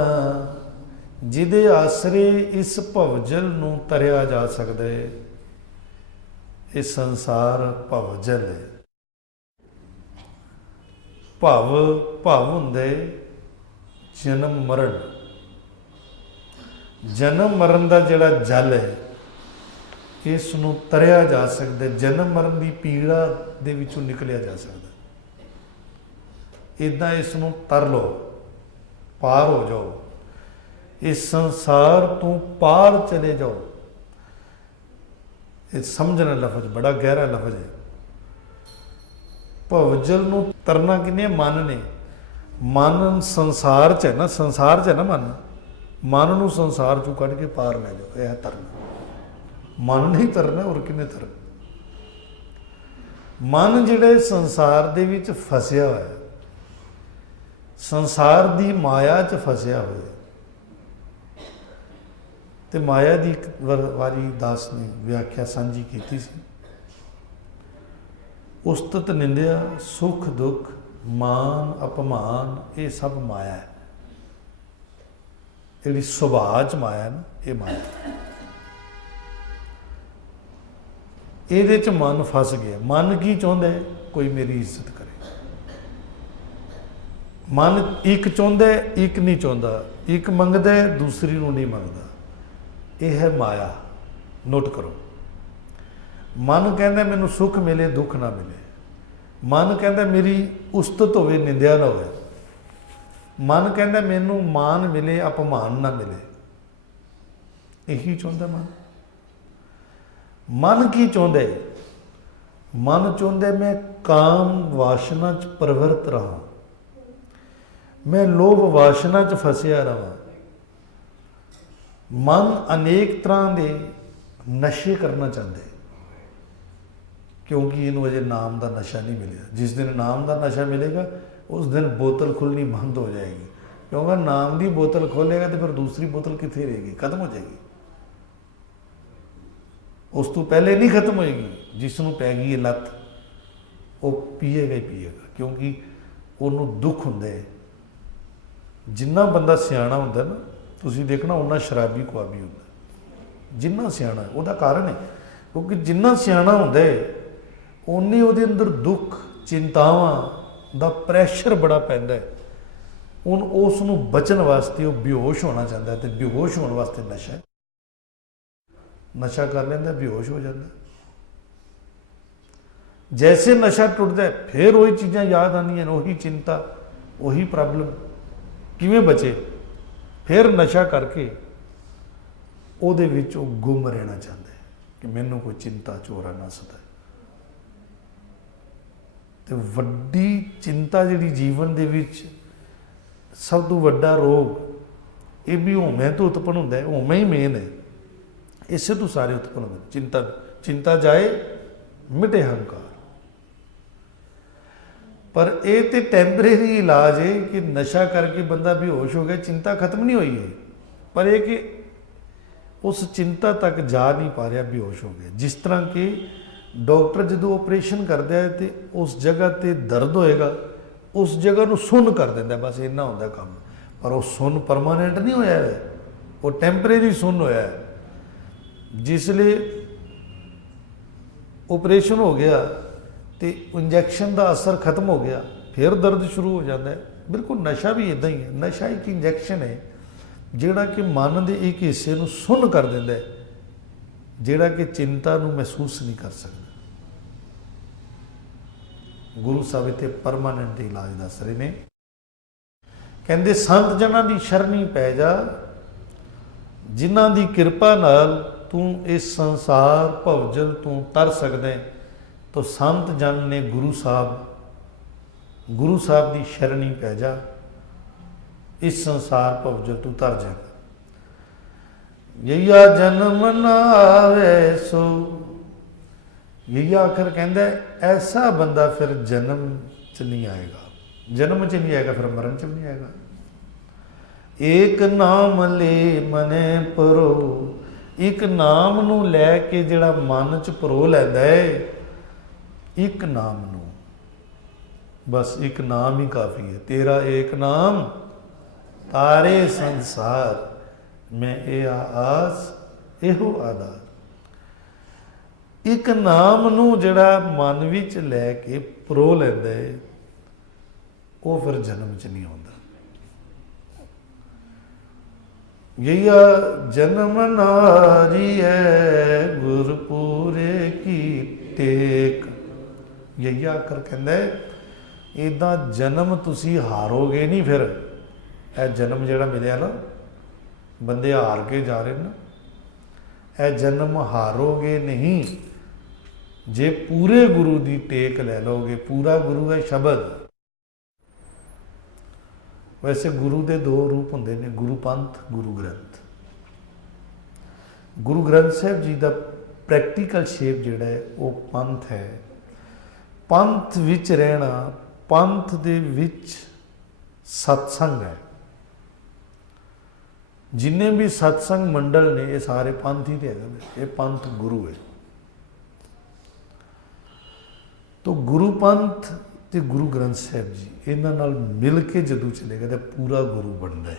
ਜਿਹਦੇ ਆਸਰੇ ਇਸ ਭਵਜਲ ਨੂੰ ਤਰਿਆ ਜਾ ਸਕਦਾ ਹੈ। ਇਹ ਸੰਸਾਰ ਭਵਜਲ ਹੈ। ਭਵ ਹੁੰਦਾ ਜਨਮ ਮਰਨ। ਜਨਮ ਮਰਨ ਦਾ ਜਿਹੜਾ ਜਲ ਹੈ, ਇਸ ਨੂੰ ਤਰਿਆ ਜਾ ਸਕਦਾ। ਜਨਮ ਮਰਨ ਦੀ ਪੀੜਾ ਦੇ ਵਿੱਚੋਂ ਨਿਕਲਿਆ ਜਾ ਸਕਦਾ। ਇੱਦਾਂ ਇਸ ਨੂੰ ਤਰ ਲਓ, ਪਾਰ ਹੋ ਜਾਓ। ਇਸ ਸੰਸਾਰ ਤੋਂ ਪਾਰ ਚਲੇ ਜਾਓ। ਇਹ ਸਮਝਣਾ ਲਫ਼ਜ਼ ਬੜਾ ਗਹਿਰਾ ਲਫ਼ਜ਼ ਹੈ। ਭਵਜਲ ਨੂੰ ਤਰਨਾ ਕਿੰਨੇ? ਮਨ ਨੇ। ਮਨ ਸੰਸਾਰ 'ਚ ਹੈ ਨਾ, ਸੰਸਾਰ 'ਚ ਹੈ ਨਾ ਮਨ। ਮਨ ਨੂੰ ਸੰਸਾਰ 'ਚੋਂ ਕੱਢ ਕੇ ਪਾਰ ਲੈ ਜਾਓ, ਇਹ ਹੈ ਤਰਨਾ। ਮਨ ਨਹੀਂ ਤਰਨਾ, ਹੋਰ ਕਿੰਨੇ ਤਰਨਾ? ਮਨ ਜਿਹੜਾ ਸੰਸਾਰ ਦੇ ਵਿੱਚ ਫਸਿਆ ਹੋਇਆ, ਸੰਸਾਰ ਦੀ ਮਾਇਆ 'ਚ ਫਸਿਆ ਹੋਇਆ। ਤੇ ਮਾਇਆ ਦੀ ਇੱਕ ਵਾਰੀ ਦਾਸ ਨੇ ਵਿਆਖਿਆ ਸਾਂਝੀ ਕੀਤੀ ਸੀ। ਉਸਤਤ ਨਿੰਦਿਆ, ਸੁਖ ਦੁੱਖ, ਮਾਨ ਅਪਮਾਨ, ਇਹ ਸਭ ਮਾਇਆ ਹੈ। ਜਿਹੜੀ ਸੁਭਾਅ 'ਚ ਮਾਇਆ ਨਾ, ਇਹ ਮਾਇਆ। ਇਹਦੇ 'ਚ ਮਨ ਫਸ ਗਿਆ। ਮਨ ਕੀ ਚਾਹੁੰਦਾ ਹੈ? ਕੋਈ ਮੇਰੀ ਇੱਜ਼ਤ ਕਰੇ। ਮਨ ਇੱਕ ਚਾਹੁੰਦਾ, ਇੱਕ ਨਹੀਂ ਚਾਹੁੰਦਾ। ਇੱਕ ਮੰਗਦਾ, ਦੂਸਰੀ ਨੂੰ ਨਹੀਂ ਮੰਗਦਾ। ਇਹ ਹੈ ਮਾਇਆ। ਨੋਟ ਕਰੋ। ਮਨ ਕਹਿੰਦਾ ਮੈਨੂੰ ਸੁੱਖ ਮਿਲੇ, ਦੁੱਖ ਨਾ ਮਿਲੇ। ਮਨ ਕਹਿੰਦਾ ਮੇਰੀ ਉਸਤਤ ਹੋਵੇ, ਨਿੰਦਿਆ ਨਾ ਹੋਵੇ। ਮਨ ਕਹਿੰਦਾ ਮੈਨੂੰ ਮਾਨ ਮਿਲੇ, ਅਪਮਾਨ ਨਾ ਮਿਲੇ। ਇਹੀ ਚਾਹੁੰਦਾ ਮਨ। ਮਨ ਕੀ ਚਾਹੁੰਦਾ? ਮਨ ਚਾਹੁੰਦਾ ਮੈਂ ਕਾਮ ਵਾਸ਼ਨਾ 'ਚ ਪ੍ਰਵਰਤ ਰਹਾਂ, ਮੈਂ ਲੋਭ ਵਾਸ਼ਨਾ 'ਚ ਫਸਿਆ ਰਹਾਂ। ਮਨ ਅਨੇਕ ਤਰ੍ਹਾਂ ਦੇ ਨਸ਼ੇ ਕਰਨਾ ਚਾਹੁੰਦਾ, ਕਿਉਂਕਿ ਇਹਨੂੰ ਅਜੇ ਨਾਮ ਦਾ ਨਸ਼ਾ ਨਹੀਂ ਮਿਲਿਆ। ਜਿਸ ਦਿਨ ਨਾਮ ਦਾ ਨਸ਼ਾ ਮਿਲੇਗਾ, ਉਸ ਦਿਨ ਬੋਤਲ ਖੁੱਲਣੀ ਬੰਦ ਹੋ ਜਾਏਗੀ। ਕਿਉਂਕਿ ਨਾਮ ਦੀ ਬੋਤਲ ਖੋਲੇਗਾ ਤੇ ਫਿਰ ਦੂਸਰੀ ਬੋਤਲ ਕਿੱਥੇ ਰਹੇਗੀ? ਖਤਮ ਹੋ ਜਾਏਗੀ। ਉਸ ਤੋਂ ਪਹਿਲੇ ਨਹੀਂ ਖਤਮ ਹੋਏਗੀ। ਜਿਸ ਨੂੰ ਪੈ ਗਈ ਇਹ ਲੱਤ, ਉਹ ਪੀਏਗਾ ਹੀ ਪੀਏਗਾ, ਕਿਉਂਕਿ ਉਹਨੂੰ ਦੁੱਖ ਹੁੰਦਾ ਹੈ। ਜਿੰਨਾ ਬੰਦਾ ਸਿਆਣਾ ਹੁੰਦਾ ਨਾ, ਤੁਸੀਂ ਦੇਖਣਾ ਉਨਾ ਸ਼ਰਾਬੀ ਕੁਆਬੀ ਹੁੰਦਾ। ਜਿੰਨਾ ਸਿਆਣਾ ਉਹਦਾ ਕਾਰਨ ਹੈ, ਕਿਉਂਕਿ ਜਿੰਨਾ ਸਿਆਣਾ ਹੁੰਦਾ ਹੈ ਉਨੀ ਉਹਦੇ ਅੰਦਰ ਦੁੱਖ, ਚਿੰਤਾਵਾਂ ਦਾ ਪ੍ਰੈਸ਼ਰ ਬੜਾ ਪੈਂਦਾ ਹੈ। ਹੁਣ ਉਸ ਨੂੰ ਬਚਣ ਵਾਸਤੇ ਉਹ ਬੇਹੋਸ਼ ਹੋਣਾ ਚਾਹੁੰਦਾ, ਤੇ ਬੇਹੋਸ਼ ਹੋਣ ਵਾਸਤੇ ਨਸ਼ਾ ਕਰ ਲੈਂਦਾ, ਬੇਹੋਸ਼ ਹੋ ਜਾਂਦਾ। ਜੈਸੇ ਨਸ਼ਾ ਟੁੱਟਦਾ, ਫਿਰ ਉਹੀ ਚੀਜ਼ਾਂ ਯਾਦ ਆਉਂਦੀਆਂ ਨੇ, ਉਹੀ ਚਿੰਤਾ, ਉਹੀ ਪ੍ਰੋਬਲਮ। ਕਿਵੇਂ ਬਚੇ? ਫਿਰ ਨਸ਼ਾ ਕਰਕੇ ਉਹਦੇ ਵਿੱਚ ਉਹ ਗੁੰਮ ਰਹਿਣਾ ਚਾਹੁੰਦਾ ਹੈ ਕਿ ਮੈਨੂੰ ਕੋਈ ਚਿੰਤਾ ਚੋਰਾ ਨਾ ਸਤਾਏ। ਤੇ ਵੱਡੀ ਚਿੰਤਾ ਜਿਹੜੀ ਜੀਵਨ ਦੇ ਵਿੱਚ ਸਭ ਤੋਂ ਵੱਡਾ ਰੋਗ, ਇਹ ਵੀ ਹੋਮੇ ਤੋਂ ਉਤਪੰਨ ਹੁੰਦਾ ਹੈ। ਹੋਮੇ ਹੀ ਮੇਨ ਹੈ, ਇਸੇ ਤੋਂ ਸਾਰੇ ਉਤਪੰਨ ਹੁੰਦੇ। ਚਿੰਤਾ ਜਾਏ ਮਿਟੇ ਹੰਕਾਰ। ਪਰ ਇਹ ਤੇ ਟੈਂਪਰੇਰੀ ਇਲਾਜ ਹੈ ਕਿ ਨਸ਼ਾ ਕਰਕੇ ਬੰਦਾ ਬੇਹੋਸ਼ ਹੋ ਗਿਆ, ਚਿੰਤਾ ਖਤਮ ਨਹੀਂ ਹੋਈ ਹੈ, ਪਰ ਇਹ ਕਿ ਉਸ ਚਿੰਤਾ ਤੱਕ ਜਾ ਨਹੀਂ ਪਾ ਰਿਹਾ, ਬੇਹੋਸ਼ ਹੋ ਗਿਆ। ਜਿਸ ਤਰ੍ਹਾਂ ਕਿ ਡਾਕਟਰ ਜਦੋਂ ਆਪਰੇਸ਼ਨ ਕਰਦਾ ਹੈ ਤੇ ਉਸ ਜਗ੍ਹਾ ਤੇ ਦਰਦ ਹੋਏਗਾ, उस जगह ਨੂੰ ਸੁੰਨ ਕਰ ਦਿੰਦਾ, ਬਸ ਇੰਨਾ ਹੁੰਦਾ ਕੰਮ। ਪਰ ਉਹ ਸੁੰਨ ਪਰਮਾਨੈਂਟ ਨਹੀਂ ਹੋਇਆ ਹੈ, ਉਹ ਟੈਂਪਰੇਰੀ ਸੁੰਨ ਹੋਇਆ ਹੈ। ਜਿਸ ਲਈ ਆਪਰੇਸ਼ਨ ਹੋ ਗਿਆ ਤੇ ਇੰਜੈਕਸ਼ਨ ਦਾ ਅਸਰ ਖਤਮ ਹੋ ਗਿਆ, ਫਿਰ ਦਰਦ ਸ਼ੁਰੂ ਹੋ ਜਾਂਦਾ ਹੈ। ਬਿਲਕੁਲ ਨਸ਼ਾ ਵੀ ਇੱਦਾਂ ਹੀ ਹੈ। ਨਸ਼ਾ ਇੱਕ ਇੰਜੈਕਸ਼ਨ ਹੈ ਜਿਹੜਾ ਕਿ ਮਨ ਦੇ ਇੱਕ ਹਿੱਸੇ ਨੂੰ ਸੁੰਨ ਕਰ ਦਿੰਦਾ ਹੈ, ਜਿਹੜਾ ਕਿ ਚਿੰਤਾ ਨੂੰ ਮਹਿਸੂਸ ਨਹੀਂ ਕਰ ਸਕਦਾ। ਗੁਰੂ ਸਾਹਿਬ ਇੱਥੇ ਪਰਮਾਨੈਂਟ ਇਲਾਜ ਦੱਸ ਰਹੇ ਨੇ। ਕਹਿੰਦੇ ਸੰਤ ਜਨਾਂ ਦੀ ਸ਼ਰਣੀ ਪੈ ਜਾ, ਜਿਨ੍ਹਾਂ ਦੀ ਕਿਰਪਾ ਨਾਲ ਤੂੰ ਇਸ ਸੰਸਾਰ ਭਵਜਲ ਤੂੰ ਤਰ ਸਕਦਾ। ਤਾਂ ਸੰਤ ਜਨ ਨੇ ਗੁਰੂ ਸਾਹਿਬ ਦੀ ਸ਼ਰਣੀ ਪੈ ਜਾ, ਇਸ ਸੰਸਾਰ ਭਵਜਲ ਤੂੰ ਤਰ ਜਾਏਗਾ। ਯਈਆ ਜਨਮ ਨਾ ਆਵੇ ਸੋ, ਯਈਆ ਆਖਰ ਕਹਿੰਦਾ ਐਸਾ ਬੰਦਾ ਫਿਰ ਜਨਮ ਚ ਨਹੀਂ ਆਏਗਾ, ਜਨਮ ਚ ਨਹੀਂ ਆਏਗਾ, ਫਿਰ ਮਰਨ ਚ ਨਹੀਂ ਆਏਗਾ। ਏਕ ਨਾਮ ਲੈ ਮਨੇ ਪਰੋ, ਇੱਕ ਨਾਮ ਨੂੰ ਲੈ ਕੇ ਜਿਹੜਾ ਮਨ ਚ ਪਰੋ ਲੈਂਦਾ ਹੈ, ਇੱਕ ਨਾਮ ਨੂੰ, ਬਸ ਇੱਕ ਨਾਮ ਹੀ ਕਾਫੀ ਹੈ। ਤੇਰਾ ਏਕ ਨਾਮ ਤਾਰੇ ਸੰਸਾਰ, ਮੈਂ ਇਹ ਆਸ ਇਹੋ ਆਧਾਰ। ਇੱਕ ਨਾਮ ਨੂੰ ਜਿਹੜਾ ਮਨ ਵਿੱਚ ਲੈ ਕੇ ਪਰੋ ਲੈਂਦਾ ਹੈ, ਉਹ ਫਿਰ ਜਨਮ ਚ ਨਹੀਂ ਆਉਂਦਾ। ਯਈਆ ਜਨਮ ਨਾਰੀ ਹੈ ਗੁਰਪੂਰੇ ਕੀ ਟੇਕ। ਯਈਆ ਕਰ ਕਹਿੰਦਾ ਇੱਦਾਂ ਜਨਮ ਤੁਸੀਂ ਹਾਰੋਗੇ ਨਹੀਂ। ਫਿਰ ਇਹ ਜਨਮ ਜਿਹੜਾ ਮਿਲਿਆ ਨਾ, ਬੰਦੇ ਹਾਰ ਕੇ ਜਾ ਰਹੇ ਨਾ, ਇਹ ਜਨਮ ਹਾਰੋਗੇ ਨਹੀਂ ਜੇ ਪੂਰੇ ਗੁਰੂ ਦੀ ਟੇਕ ਲੈ ਲਓਗੇ। ਪੂਰਾ ਗੁਰੂ ਹੈ ਸ਼ਬਦ। ਵੈਸੇ ਗੁਰੂ ਦੇ ਦੋ ਰੂਪ ਹੁੰਦੇ ਨੇ, ਗੁਰੂ ਪੰਥ, ਗੁਰੂ ਗ੍ਰੰਥ। ਗੁਰੂ ਗ੍ਰੰਥ ਸਾਹਿਬ ਜੀ ਦਾ ਪ੍ਰੈਕਟੀਕਲ ਸ਼ੇਪ ਜਿਹੜਾ ਹੈ ਉਹ ਪੰਥ ਹੈ। ਪੰਥ ਵਿੱਚ ਰਹਿਣਾ, ਪੰਥ ਦੇ ਵਿੱਚ ਸਤਸੰਗ ਹੈ। ਜਿੰਨੇ ਵੀ ਸਤਸੰਗ ਮੰਡਲ ਨੇ ਇਹ ਸਾਰੇ ਪੰਥ ਹੀ ਤੇ ਹੈਗੇ। ਇਹ ਪੰਥ ਗੁਰੂ ਹੈ। ਤੋ ਗੁਰੂ ਪੰਥ ਤੇ ਗੁਰੂ ਗ੍ਰੰਥ ਸਾਹਿਬ ਜੀ ਇਹਨਾਂ ਨਾਲ ਮਿਲ ਕੇ ਜਦੋਂ ਚਲੇਗਾ ਤਾਂ ਪੂਰਾ ਗੁਰੂ ਬਣਦਾ ਹੈ।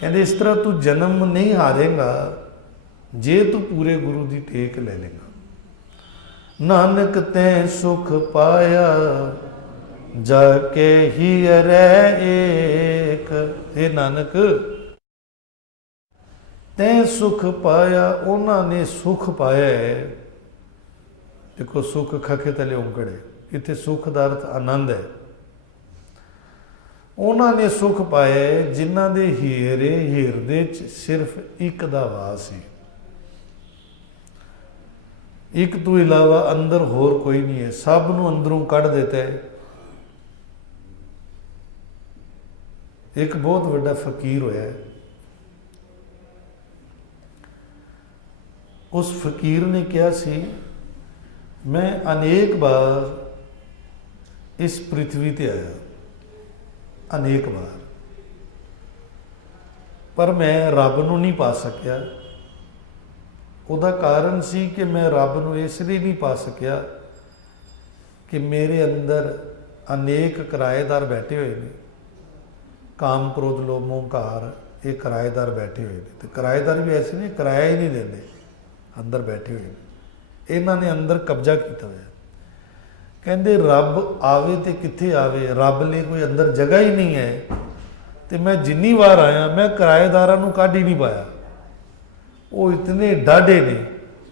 ਕਹਿੰਦੇ ਇਸ ਤਰ੍ਹਾਂ ਤੂੰ ਜਨਮ ਨਹੀਂ ਹਾਰੇਗਾ ਜੇ ਤੂੰ ਪੂਰੇ ਗੁਰੂ ਦੀ ਟੇਕ ਲੈ ਲੇਗਾ। ਨਾਨਕ ਤੈਂ ਸੁਖ ਪਾਇਆ ਜਾ ਕੇ ਹੀ ਰਹਿ ਏਕ। ਇਹ ਨਾਨਕ ਤੈਂ ਸੁਖ ਪਾਇਆ, ਉਹਨਾਂ ਨੇ ਸੁਖ ਪਾਇਆ ਹੈ। ਦੇਖੋ ਸੁਖ ਖਖੇ ਤਲੇ ਉਂਕੜੇ, ਇੱਥੇ ਸੁਖ ਦਾ ਅਰਥ ਆਨੰਦ ਹੈ। ਉਹਨਾਂ ਨੇ ਸੁਖ ਪਾਇਆ ਜਿਨ੍ਹਾਂ ਦੇ ਹਿਰਦੇ 'ਚ ਸਿਰਫ ਇੱਕ ਦਾ ਵਾਸ ਸੀ। ਇੱਕ ਤੋਂ ਇਲਾਵਾ ਅੰਦਰ ਹੋਰ ਕੋਈ ਨਹੀਂ ਹੈ। ਸਭ ਨੂੰ ਅੰਦਰੋਂ ਕੱਢ ਦਿੱਤਾ ਹੈ। ਇੱਕ ਬਹੁਤ ਵੱਡਾ ਫਕੀਰ ਹੋਇਆ। ਉਸ ਫਕੀਰ ਨੇ ਕਿਹਾ ਸੀ, ਮੈਂ ਅਨੇਕ ਬਾਰ ਇਸ ਪ੍ਰਿਥਵੀ ਤੇ ਆਇਆ, ਅਨੇਕ ਵਾਰ, ਪਰ ਮੈਂ ਰੱਬ ਨੂੰ ਨਹੀਂ ਪਾ ਸਕਿਆ। ਉਹਦਾ ਕਾਰਨ ਸੀ ਕਿ ਮੈਂ ਰੱਬ ਨੂੰ ਇਸ ਲਈ ਨਹੀਂ ਪਾ ਸਕਿਆ ਕਿ ਮੇਰੇ ਅੰਦਰ ਅਨੇਕ ਕਿਰਾਏਦਾਰ ਬੈਠੇ ਹੋਏ ਨੇ। ਕਾਮ, ਕ੍ਰੋਧ, ਲੋਭ, ਮੋਹ, ਹੰਕਾਰ, ਇਹ ਕਿਰਾਏਦਾਰ ਬੈਠੇ ਹੋਏ ਨੇ। ਤੇ ਕਿਰਾਏਦਾਰ ਵੀ ਐਸੇ ਨੇ ਕਿਰਾਇਆ ਹੀ ਨਹੀਂ ਦਿੰਦੇ, ਅੰਦਰ ਬੈਠੇ ਹੋਏ ਨੇ। ਇਹਨਾਂ ਨੇ ਅੰਦਰ ਕਬਜ਼ਾ ਕੀਤਾ ਹੋਇਆ। ਕਹਿੰਦੇ ਰੱਬ ਆਵੇ ਤੇ ਕਿੱਥੇ ਆਵੇ, ਰੱਬ ਲਈ ਕੋਈ ਅੰਦਰ ਜਗ੍ਹਾ ਹੀ ਨਹੀਂ ਹੈ। ਤੇ ਮੈਂ ਜਿੰਨੀ ਵਾਰ ਆਇਆ ਮੈਂ ਕਿਰਾਏਦਾਰਾਂ ਨੂੰ ਕੱਢ ਹੀ ਨਹੀਂ ਪਾਇਆ। ਉਹ ਇਤਨੇ ਡਾਢੇ ਨੇ।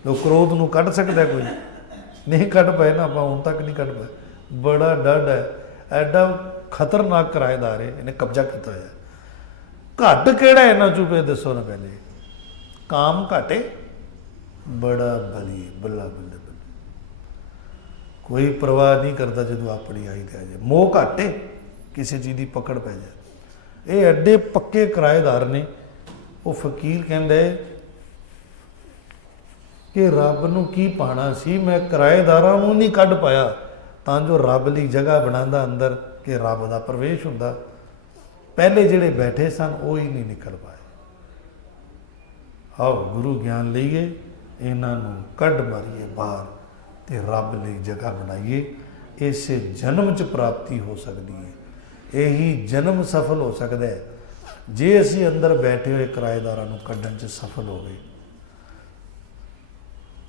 ਜੋ ਕ੍ਰੋਧ ਨੂੰ ਕੱਢ ਸਕਦਾ ਕੋਈ ਨਹੀਂ ਕੱਢ ਪਾਏ ਨਾ, ਆਪਾਂ ਹੁਣ ਤੱਕ ਨਹੀਂ ਕੱਢ ਪਾਏ। ਬੜਾ ਡਾਢਾ ਹੈ, ਐਡਾ ਖਤਰਨਾਕ ਕਿਰਾਏਦਾਰ ਹੈ, ਇਹਨੇ ਕਬਜ਼ਾ ਕੀਤਾ ਹੋਇਆ। ਘੱਟ ਕਿਹੜਾ ਇਹਨਾਂ ਚੋਂ ਪਏ ਦੱਸੋ ਨਾ। ਪਹਿਲੇ ਕਾਮ ਘਾਟੇ ਬੜਾ ਬਲੀ, ਬੱਲਾ ਬੱਲੇ ਬੱਲੇ, ਕੋਈ ਪਰਵਾਹ ਨਹੀਂ ਕਰਦਾ ਜਦੋਂ ਆਪਣੀ ਆਈ ਤੇ ਆ ਜਾਏ। ਮੋਹ ਘਾਟੇ, ਕਿਸੇ ਚੀਜ਼ ਦੀ ਪਕੜ ਪੈ ਜਾਏ। ਇਹ ਐਡੇ ਪੱਕੇ ਕਿਰਾਏਦਾਰ ਨੇ। ਉਹ ਫਕੀਰ ਕਹਿੰਦਾ ਕਿ ਰੱਬ ਨੂੰ ਕੀ ਪਾਣਾ ਸੀ, ਮੈਂ ਕਿਰਾਏਦਾਰਾਂ ਨੂੰ ਨਹੀਂ ਕੱਢ ਪਾਇਆ ਤਾਂ ਜੋ ਰੱਬ ਲਈ ਜਗ੍ਹਾ ਬਣਾਉਂਦਾ ਅੰਦਰ, ਕਿ ਰੱਬ ਦਾ ਪ੍ਰਵੇਸ਼ ਹੁੰਦਾ। ਪਹਿਲੇ ਜਿਹੜੇ ਬੈਠੇ ਸਨ ਉਹ ਹੀ ਨਹੀਂ ਨਿਕਲ ਪਾਏ। ਆਓ ਗੁਰੂ ਗਿਆਨ ਲਈਏ, ਇਹਨਾਂ ਨੂੰ ਕੱਢ ਮਾਰੀਏ ਬਾਹਰ ਤੇ ਰੱਬ ਲਈ ਜਗ੍ਹਾ ਬਣਾਈਏ। ਇਸੇ ਜਨਮ 'ਚ ਪ੍ਰਾਪਤੀ ਹੋ ਸਕਦੀ ਹੈ। ਇਹੀ ਜਨਮ ਸਫਲ ਹੋ ਸਕਦਾ ਹੈ ਜੇ ਅਸੀਂ ਅੰਦਰ ਬੈਠੇ ਹੋਏ ਕਿਰਾਏਦਾਰਾਂ ਨੂੰ ਕੱਢਣ 'ਚ ਸਫਲ ਹੋ ਗਏ।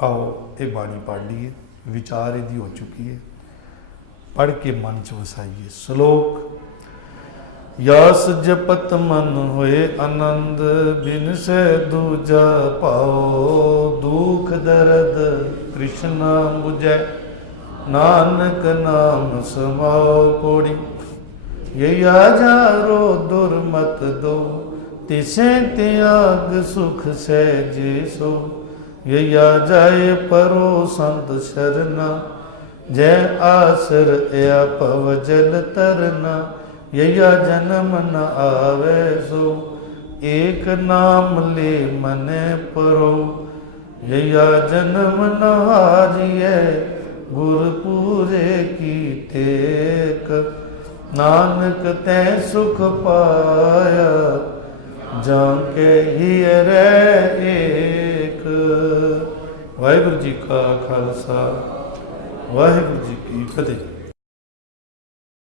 ਆਓ ਇਹ ਬਾਣੀ ਪੜ੍ਹ ਲਈਏ, ਵਿਚਾਰ ਇਹਦੀ ਹੋ ਚੁੱਕੀ ਹੈ, पढ़ के मन च वसाइए। श्लोक यास जपत मन होए आनंद बिन से दूजा पाओ दुख दर्द कृष्णा बुझै नानक नाम समाओ पौड़ी यही आजारो दुर्मत दो तिसे त्याग सुख सहजे सो यही आ जाए परो संत शरणा जय आसर या पव जल तरना यया जन्म न आवे सो एक नाम ले मने परो यया जन्म न हारिए गुरपुरे की टेक नानक तै सुख पाया जाके ही रे एक। वाहिगुरु जी का खालसा वाहिगुरु जी की फतेह।